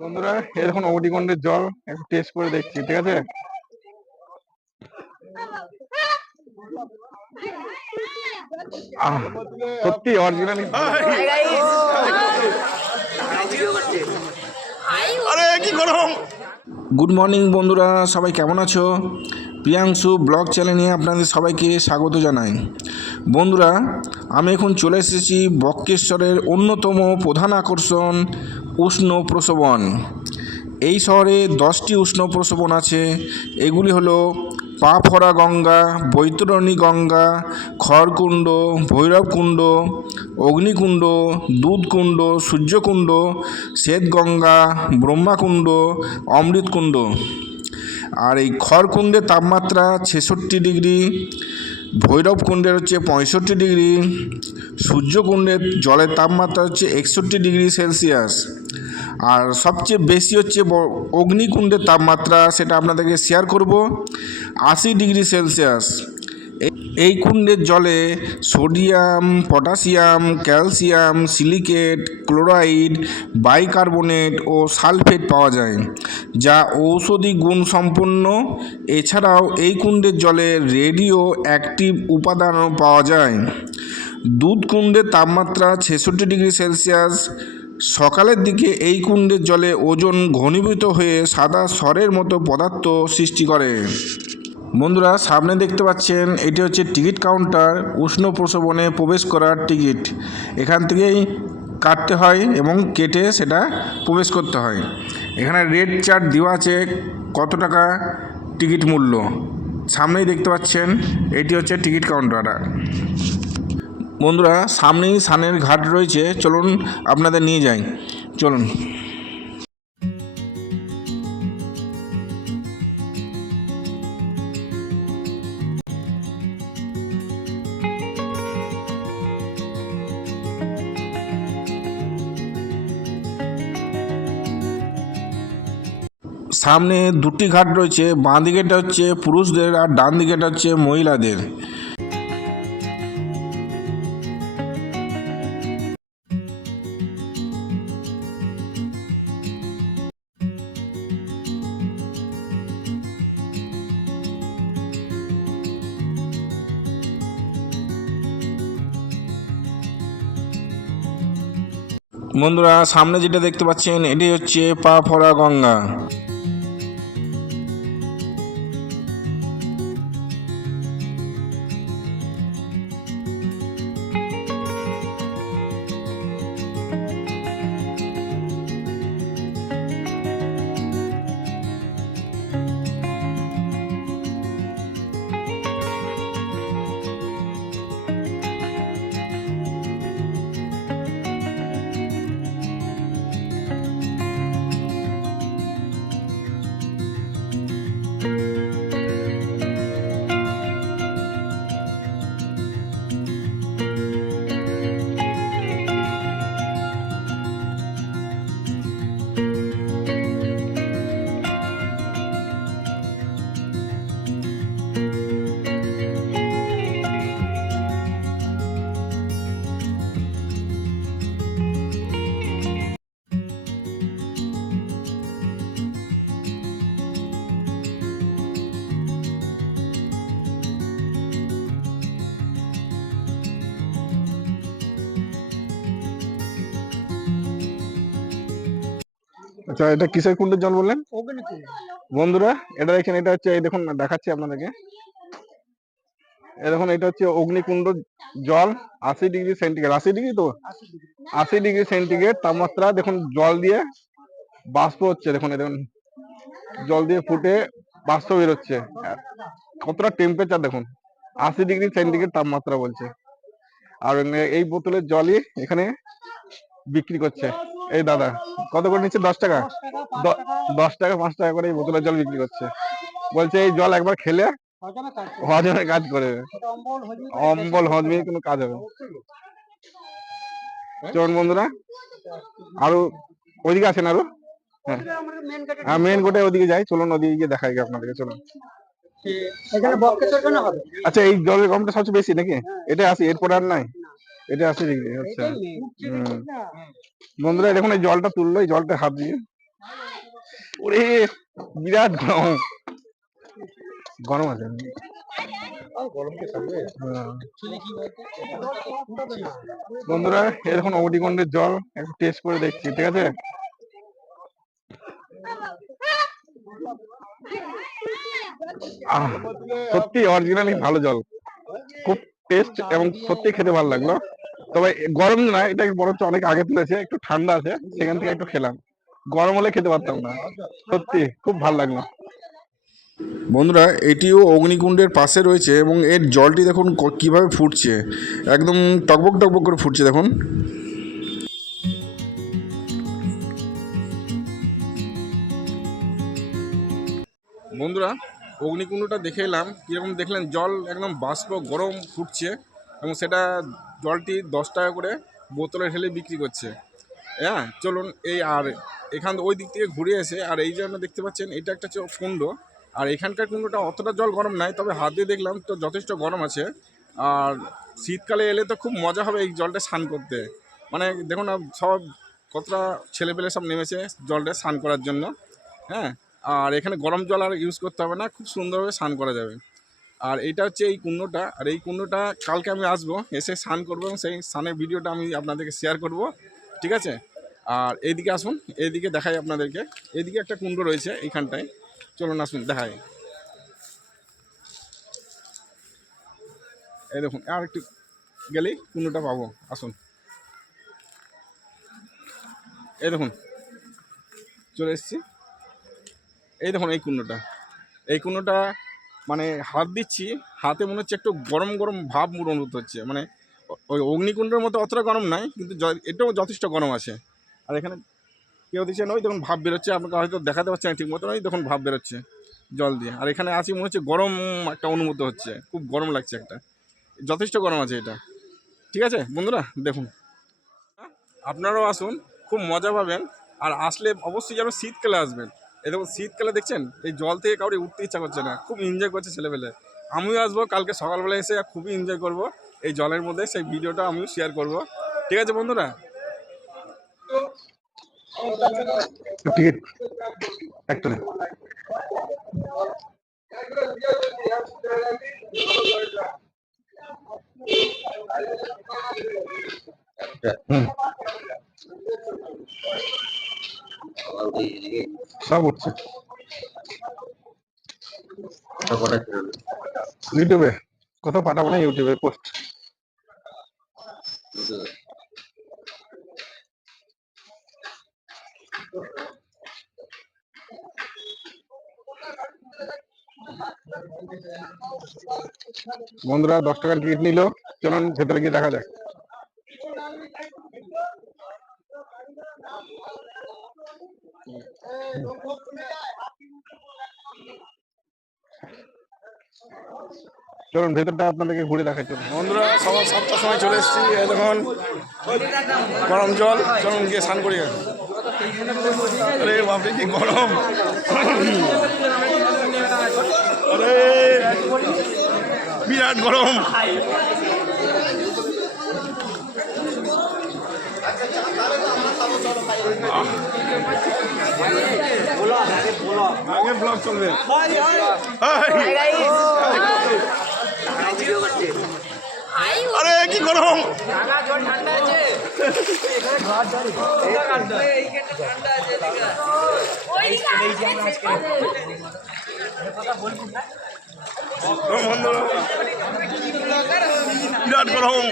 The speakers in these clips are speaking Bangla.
বন্ধুরা এই দেখুন অগ্নিকুণ্ডের জল একটু টেস্ট করে দেখছি ঠিক আছে? সত্যি অরিজিনাল গুড মর্নিং বন্ধুরা সবাই কেমন আছো? প্রিয়াংশু ব্লগ চ্যানেলে আপনাদের সবাইকে স্বাগত জানাই। বন্ধুরা আমি এখন চলে এসেছি বক্রেশ্বরের অন্যতম প্রধান আকর্ষণ উষ্ণ প্রসবন এই শহরে দশটি উষ্ণ প্রসবন আছে। এগুলি হলো পাফরা গঙ্গা, বৈতরণী গঙ্গা, খড়কুণ্ড, ভৈরবকুণ্ড, অগ্নিকুণ্ড, দুধকুণ্ড, সূর্যকুণ্ড, শ্বেতগঙ্গা, ব্রহ্মাকুণ্ড, অমৃতকুণ্ড। আর এই খড়কুণ্ডের তাপমাত্রা ছেষট্টি ডিগ্রি, ভৈরবকুণ্ডের হচ্ছে পঁয়ষট্টি ডিগ্রি, সূর্যকুণ্ডের জলের তাপমাত্রা হচ্ছে একষট্টি ডিগ্রি সেলসিয়াস। আর সবচেয়ে বেশি হচ্ছে অগ্নিকুণ্ডের তাপমাত্রা, সেটা আপনাদেরকে শেয়ার করব। আশি ডিগ্রি সেলসিয়াস। এই- কুণ্ডের জলে sodium, potassium, calcium, silicate, chloride, bicarbonate ও সালফেট পাওয়া যায়, যা ঔষধি গুণ সম্পন্ন। এছাড়াও এই কুণ্ডের জলে রেডিও অ্যাক্টিভ উপাদানও পাওয়া যায়। দুধ কুণ্ডের তাপমাত্রা ছেষট্টি ডিগ্রি সেলসিয়াস। সকালের দিকে এই কুণ্ডের জলে ওজন ঘনীভূত হয়ে সাদা স্বরের মতো পদার্থ সৃষ্টি করে। বন্ধুরা, সামনে দেখতে পাচ্ছেন, এটি হচ্ছে টিকিট কাউন্টার। উষ্ণ প্রসবনে প্রবেশ করার টিকিট। এখান থেকেই কাটতে হয় এবং কেটে সেটা প্রবেশ করতে হয়। এখানে রেড চার্ট দেওয়া আছে কত টাকা টিকিট মূল্য। সামনেই দেখতে পাচ্ছেন, এটি হচ্ছে টিকিট কাউন্টার। বন্ধুরা, সামনেই সানের ঘাট রয়েছে। চলুন আপনাদের নিয়ে যাই। চলুন। সামনে দুটি ঘাট রয়েছে। বাঁ দিকেটা হচ্ছে পুরুষদের আর ডান দিকেটা হচ্ছে মহিলাদের। বন্ধুরা সামনে যেটা দেখতে পাচ্ছেন এটি হচ্ছে পা ফরা গঙ্গা। আচ্ছা এটা কিসের কুণ্ডের জল বললেন? বন্ধুরা এটা দেখেন এটা হচ্ছে এই দেখুন দেখাচ্ছি আপনাদেরকে। এই দেখুন এটা হচ্ছে অগ্নিকুণ্ড জল আশি ডিগ্রি সেন্টিগ্রেড। আশি ডিগ্রি তো? আশি ডিগ্রি। সেন্টিগ্রেড তাপমাত্রা দেখুন জল দিয়ে বাষ্প হচ্ছে দেখুন এই দেখুন জল দিয়ে ফুটে বাষ্প বেরোচ্ছে। কতটা টেম্পারেচার দেখুন আশি ডিগ্রি সেন্টিগ্রেড তাপমাত্রা বলছে। আর এই বোতলের জলই এখানে বিক্রি করছে। এই দাদা কত করে নিচ্ছে? দশ টাকা? দশ টাকা পাঁচ টাকা। করে এই বোতলের জল বিক্রি করছে। বলছে এই জল একবার খেলে হজমে কাজ করে। অম্বল হজমে কোনো কাজ হবে। চলুন বন্ধুরা আরও ওইদিকে আছেন আরও? হ্যাঁ। হ্যাঁ মেন গোটে ওদিকে যাই। চলুন ওদিকে গিয়ে দেখাই আপনাদেরকে চলুন। আচ্ছা এই জলের গমটা সবচেয়ে বেশি নাকি? এটা আছে এরপর আর নাই? এটা আছে ডিগ্রি আচ্ছা। বন্ধুরা দেখুন এই জলটা তুললো এই জলটা হাত দিয়ে। ওরে বিরাট গরম। গরম আছে। হ্যাঁ। বন্ধুরা এরকম অগ্নিকুণ্ডের জল একটু টেস্ট করে দেখছি ঠিক আছে? আহ, সত্যি অরিজিনালি ভালো জল। খুব টেস্ট এবং সত্যি খেতে ভালো লাগল। তবে গরম না এটা বরঞ্চ অনেক আগে তুলেছে একটু ঠান্ডা আছে সেখান থেকে একটু খেলাম। গরম হলে খেতে পারতাম না সত্যি খুব ভালো লাগল। বন্ধুরা এটিও অগ্নিকুণ্ডের পাশে রয়েছে এবং এর জলটি দেখুন কীভাবে ফুটছে। একদম টকবক টকবক করে ফুটছে দেখুন। বন্ধুরা অগ্নিকুণ্ডটা দেখে এলাম, কীরকম দেখলেন, জল একদম বাষ্প গরম ফুটছে এবং সেটা জলটি দশ টাকা করে বোতলে ঢেলে বিক্রি করছে। হ্যাঁ চলুন এই আর এখান ওই দিক থেকে ঘুরে এসে, আর এই জন্য দেখতে পাচ্ছেন, এটা একটা কুণ্ড। আর এখানকার কুণ্ডটা অতটা জল গরম নাই, তবে হাত দিয়ে দেখলাম তো যথেষ্ট গরম আছে। আর শীতকালে এলে তো খুব মজা হবে এই জলটা স্নান করতে। মানে দেখুন সব কতটা ছেলেপেলে সব নেমেছে জলটা স্নান করার জন্য। হ্যাঁ আর এখানে গরম জল আর ইউজ করতে হবে না, খুব সুন্দরভাবে স্নান করা যাবে। আর এইটা হচ্ছে এই কুণ্ডটা, আর এই কুণ্ডটা কালকে আমি আসব, এসে স্নান করব এবং সেই স্নানের ভিডিওটা আমি আপনাদেরকে শেয়ার করব, ঠিক আছে? আর এইদিকে আসুন, এইদিকে দেখাই আপনাদেরকে। এইদিকে একটা কুণ্ড রয়েছে এইখানটায়। চলুন আসুন, দেখাই। এই দেখুন, আর একটু গেলেই কুণ্ডটা পাবো, আসুন। এই দেখুন, চলে এসেছি। এই দেখুন, এই কুণ্ডটা। এই কুণ্ডটা মানে হাত দিচ্ছি, হাতে মনে হচ্ছে একটু গরম গরম ভাব অনুভূত হচ্ছে। মানে ওই অগ্নিকুণ্ডের মতো অতটা গরম নাই, কিন্তু এটাও যথেষ্ট গরম আছে। আর এখানে কেউ দিচ্ছেন ওই দেখুন ভাব বেরোচ্ছে, আপনাকে হয়তো দেখাতে পারছে না ঠিক মতো ওই দেখুন ভাব বেরোচ্ছে জল দিয়ে। আর এখানে আছি মনে হচ্ছে গরম একটা অনুভূত হচ্ছে, খুব গরম লাগছে একটা। যথেষ্ট গরম আছে এটা। ঠিক আছে, বন্ধুরা, দেখুন। আপনারাও আসুন, খুব মজা পাবেন, আর আসলে অবশ্যই যেন শীতকালে আসবেন। এই দেখুন শীতকালে দেখছেন এই জল থেকে কাউরে উঠতে ইচ্ছা করছে না খুব এনজয় করছে ছেলেবেলে আমিও আসব কালকে সকালবেলা এসে খুবই এনজয় করব এই জলের মধ্যে সেই ভিডিওটা আমিও শেয়ার করব ঠিক আছে বন্ধুরা টিকিট একটা নে। হুম। সব উঠছে ইউটিউবে কোথাও পাঠাবো না ইউটিউবে পোস্ট বন্ধুরা দশ টাকার টিকিট নিল। চলুন ভেতরে গিয়ে দেখা যাক। চলুন ভেতরটা আপনাদেরকে ঘুরে দেখাই। চলুন। বন্ধুরা সবার সাতটার সময় চলে এসেছি এই দেখুন গরম জল চলুন গিয়ে স্নান করি আরে বাপরে কি গরম। আরে বিরাট গরম। আগে ব্লগ চলবে। আরে কি গরম? বিরাট গরম।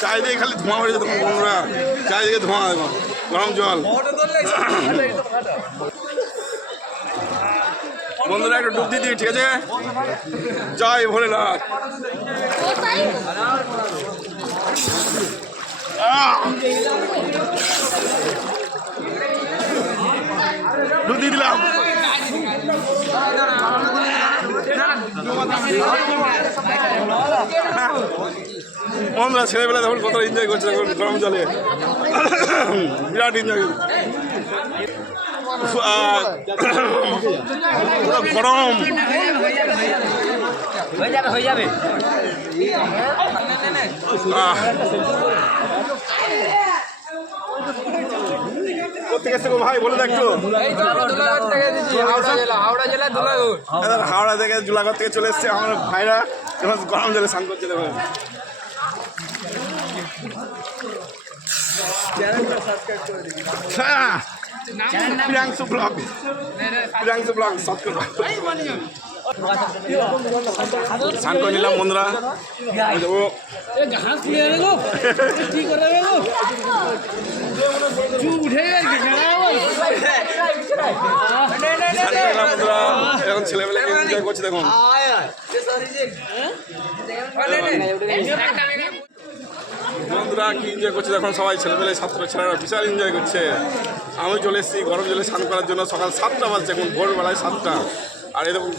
চারিদিকে খালি ধোঁয়া হয়ে যেত বন্ধুরা। চারিদিকে ধোঁয়া এখন গরম জল। বন্ধুরা একটু ডুব দিয়ে ঠিক আছে? জয় ভোলেনাথ। ডুব দিয়ে দিলাম। বন্ধুরা ছেলেবেলা দেখুন কত এনজয় করছে দেখুন গরম জলে। বিরাট এনজয় গরম। ভাই? বলে হাওড়া থেকে জুলাগড় থেকে চলে এসছে আমার ভাইরা। গরম জলে স্নান করছে দেখো হ্যাঁ, Priyanshu vlog Priyanshu vlog subscribe স্নান করে নিলাম বন্ধুরা ওই যে ও ঘাস নিয়ে আনে গো কি করে দেবে গো চুপ উঠে গেছে স্নান করে নিলাম বন্ধুরা এখন ছেলেবেলে এনজয় করছে দেখুন বন্ধুরা কি এনজয় করছে? দেখুন, সবাই ছেলেবেলে ছাত্র ছেলেরা বিশাল এনজয় করছে। আমি চলে এসেছি, গরম জলে স্নান করার জন্য। সকাল সাতটা বাজছে, এখন ভোরবেলায় সাতটা। আর দেখুন,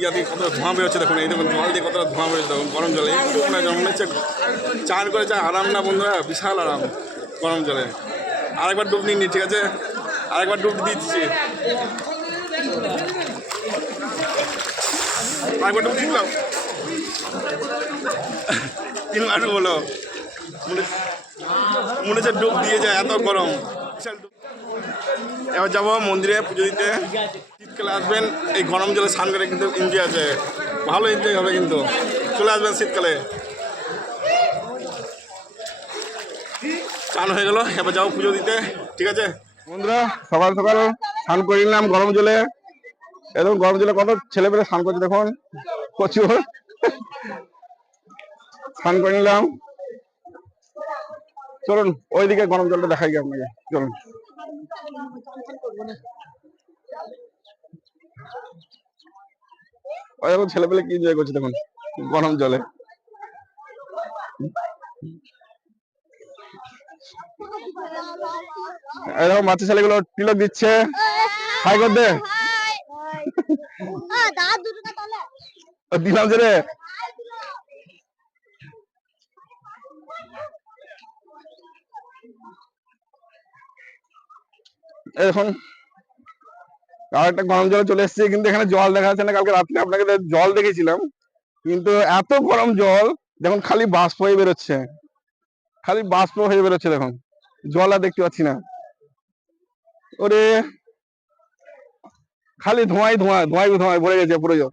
ইয়া দিয়ে কতটা ধোঁয়া বেরোচ্ছে, দেখুন, এই দেখুন, জল দিয়ে কতটা ধোঁয়া বেরোচ্ছে, দেখুন, গরম জলে। একটু মানে হচ্ছে, চান করে চা আরাম না বন্ধুরা? বিশাল আরাম গরম জলে। আরেকবার ডুব নিন ঠিক আছে? আরেকবার ডুব দিচ্ছি। আরেকবার ডুব দিলাম। তিনবার বলো মনে হচ্ছে ডুব দিয়ে যায়, এত গরম। এবার যাব মন্দিরে পুজো দিতে। শীতকালে আসবেন, এই গরম জলে স্নান করে কিন্তু এনজয় আছে। ভালো এনজয় হবে কিন্তু। চলে আসবেন শীতকালে চান হয়ে গেল, এবার যাব পুজো দিতে। ঠিক আছে? বন্ধুরা, সকাল সকাল স্নান করে নিলাম গরম জলে। একদম গরম জলে কত ছেলেপেলে স্নান করছে, দেখুন। প্রচুর। স্নান করে নিলাম। চলুন ওইদিকে গরম জলটা দেখাই আপনাকে। চলুন। ওই দেখুন ছেলেপেলে কি এনজয় করছে দেখুন গরম জলে। দেখো বাচ্চা ছেলেগুলো তিলক দিচ্ছে। হাই কর দে। দিলাম যে রে। আর একটা গরম জল চলে এসেছি, কিন্তু এখানে জল দেখা যাচ্ছে না। কালকে রাত্রে আপনাকে জল দেখেছিলাম কিন্তু এত গরম জল, দেখুন খালি বাষ্প হয়ে বেরোচ্ছে। খালি বাষ্প হয়ে বেরোচ্ছে, দেখুন। জল আর দেখতে পাচ্ছি না। ওরে! খালি ধোঁয়াই ধোঁয়া ধোঁয়াই ধোঁয়াই ভরে গেছে পুরো জল।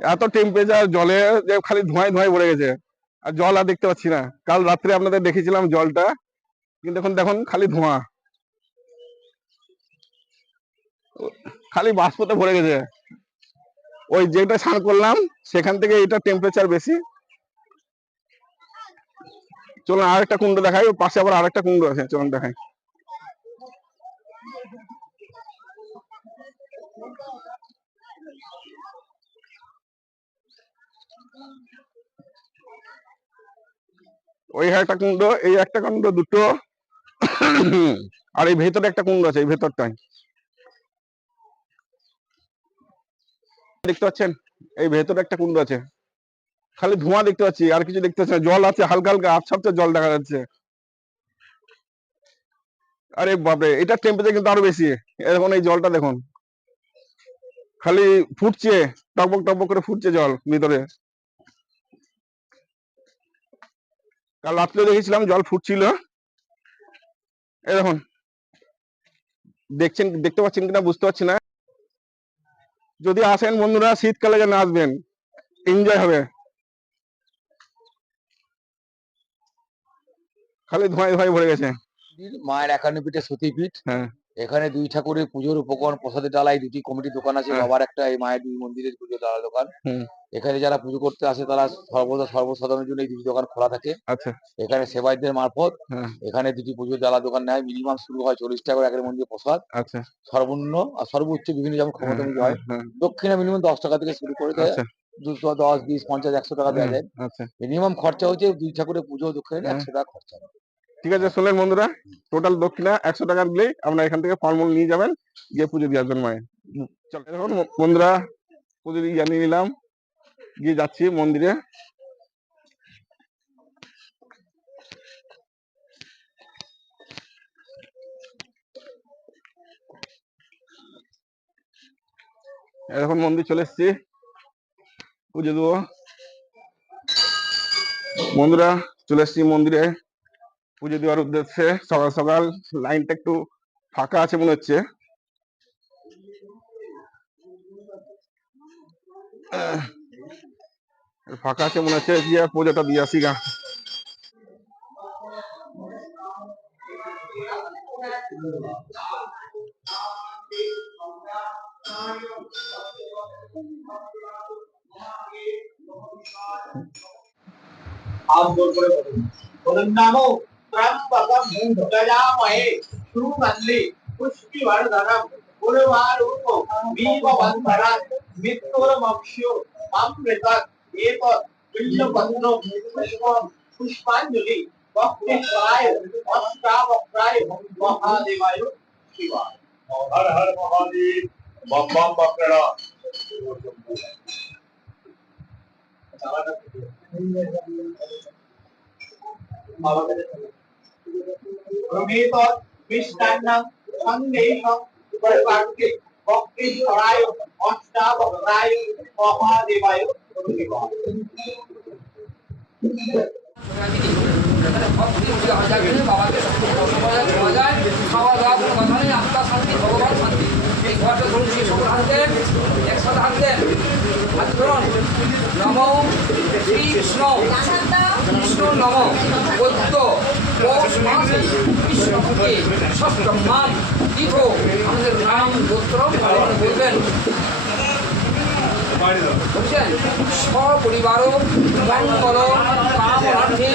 এত টেম্পারেচার জলে যে খালি ধোঁয়াই ধোঁয়াই ভরে গেছে। আর জল আর দেখতে পাচ্ছি না। কাল রাত্রে আপনাদের দেখেছিলাম জলটা। কিন্তু এখন দেখুন, খালি ধোঁয়া। খালি বাষ্পতে ভরে গেছে। ওই যেটা স্নান করলাম, সেখান থেকে এটা টেম্পারেচার বেশি। চলুন আর একটা কুণ্ড দেখাই। ওর পাশে আবার আরেকটা কুণ্ড আছে, চলুন দেখাই। ওই একটা কুণ্ড, এই একটা কুণ্ড দুটো। আর এই ভেতরে একটা কুণ্ড আছে, এই ভেতরটাই দেখতে পাচ্ছেন? এই ভেতরে একটা কুণ্ড আছে। খালি ধোঁয়া দেখতে পাচ্ছি, আর কিছু দেখতে পাচ্ছি জল আছে, হালকা হালকা আবছাবছে জল দেখা যাচ্ছে। আরে বাপরে এটা টেম্পারেচার কিন্তু আরও বেশি। এখন এই জলটা দেখুন। খালি ফুটছে, টকবক টকবক করে ফুটছে জল ভিতরে। কাল রাত্রে দেখেছিলাম জল ফুটছিল। এই দেখুন। দেখছেন দেখতে পাচ্ছেন কিনা বুঝতে পারছি না। যদি আসেন বন্ধুরা শীতকালে যেন আসবেন এনজয় হবে। খালি ধোঁয়ায় ধোঁয়ায় ভরে গেছে। মায়ের একান্ন পিঠে সতী পিঠ হ্যাঁ। এখানে দুই ঠাকুরের পুজোর উপকরণ প্রসাদের ডালায় দুটি কমিটির দোকান আছে হ্যাঁ। বাবার একটা এই মায়ের দুই মন্দিরের পুজো ডালা দোকান। এখানে যারা পুজো করতে আসে তারা সর্বদা সর্বসাধারণের জন্য এই দুটি দোকান খোলা থাকে। আচ্ছা। এখানে সেবায়তদের মারফত হ্যাঁ। এখানে দুটি পুজোর ডালা দোকান নেয়। মিনিমাম শুরু হয় চল্লিশ টাকা করে একের মন্দিরে প্রসাদ। আচ্ছা। সর্বনিম্ন আর সর্বোচ্চ বিভিন্ন যেমন ক্ষমতা হ্যাঁ, অনুযায়ী হয়। দক্ষিণে মিনিমাম দশ টাকা থেকে শুরু করে দেয়। আচ্ছা। দুশো দশ বিশ পঞ্চাশ একশো টাকা দেওয়া যায়। মিনিমাম খরচা হচ্ছে দুই ঠাকুরের পুজো দক্ষিণে। একশো টাকা খরচা ঠিক আছে শুনলেন বন্ধুরা টোটাল দক্ষিণা একশো টাকা দিলেই আপনারা এখান থেকে ফলমূল নিয়ে যাবেন, গিয়ে পুজো দিয়ে আসবেন মায়ের চলো এখন বন্ধুরা, পুজো দিয়ে জানিয়ে নিলাম, গিয়ে যাচ্ছি মন্দিরে। এখন মন্দির চলে এসেছি, পুজো দেবো। বন্ধুরা, চলে এসেছি মন্দিরে। পুজো দেওয়ার উদ্দেশ্যে সকাল সকাল লাইনটা একটু ফাঁকা আছে মনে হচ্ছে আহ, ফাঁকা আছে মনে হচ্ছে গিয়ে পুজোটা দিয়ে আসি গা आप जोर করে বলুন বলুন त्र्यंबकम गजामहे सुगन्धि पुष्टिवर्धनम गुरुवारूपो वीववन्धरत् मित्रोर्मक्षो अमृतत् एव बिल्लपत्रो पुष्पं पुष्पाञ्जलि वक्रेश्वराय अष्टावक्राय महादेवाय शिवाय हर हर महादेव बम बम पकड़ा मावा প্রভেত মিষ্টান্নম সন্দেশম ভক্তি ছড়ায় অষ্টাবক্রায়, মহাদেবায় খাওয়া দাওয়া কোনো কথা ভগবান শান্তি এই ঘরটা ধরুন সেই সকল হাত হাত নম, শ্রী কৃষ্ণ নম, বৈদ্য পৌষ মাসে কৃষ্ণকে ষষ্ঠ মান দীর্ঘ আমাদের নাম গোত্র বলবেন বুঝছেন সপরিবারও মঙ্গল কামনার্থে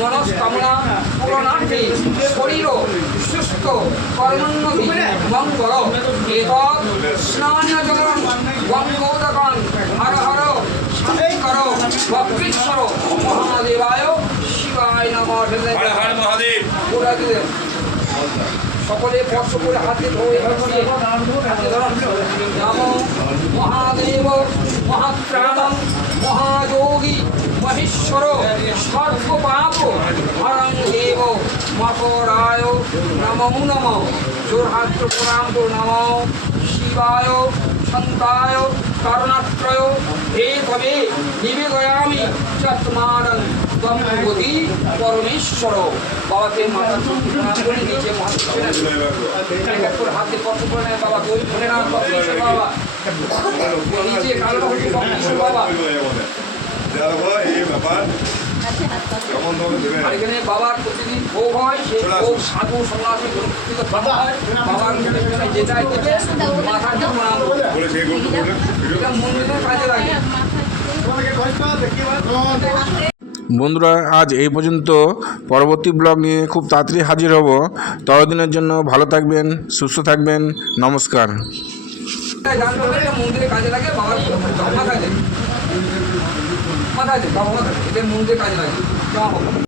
মনস্কামনা পূরণার্থে শরীর সুস্থ কর্মোন্নতি মঙ্গল এতৎ স্নানজলন গঙ্গোদকন হর হর শঙ্কর বক্রেশ্বর মহাদেবায় শিবায় নমঃ মহাদেব। সকলে স্পর্শ করে হাতে ধরে ধরে হাতে ধরুন নম মহাদেব। মহাত্রাণ মহাযোগী মহেশ্বর সর্বপাপ হরং দেব মকরায় নমো নম। জোরহাত প্রণাম নম। শিবায় সন্তায় করণাত্রয়। হে তবে নিবেদয়ামি চত্মানং গঙ্গতি পরমেশ্বর। বাবাকে মাথা প্রণাম করে নিচে মহাত্মা হাতে স্পর্শ করে বাবা গরিব পরমেশ্বর বন্ধুরা, আজ এই পর্যন্ত পরবর্তী ব্লগ নিয়ে খুব তাড়াতাড়ি হাজির হব। ততদিনের জন্য ভালো থাকবেন, সুস্থ থাকবেন। নমস্কার। জানতে হবে এটা মন্দিরে কাজে লাগে, বাবার মাথায় দেয় মাথায় দেয় বাবা মাথায় এটা মন্দিরে কাজে লাগে, জমা হোক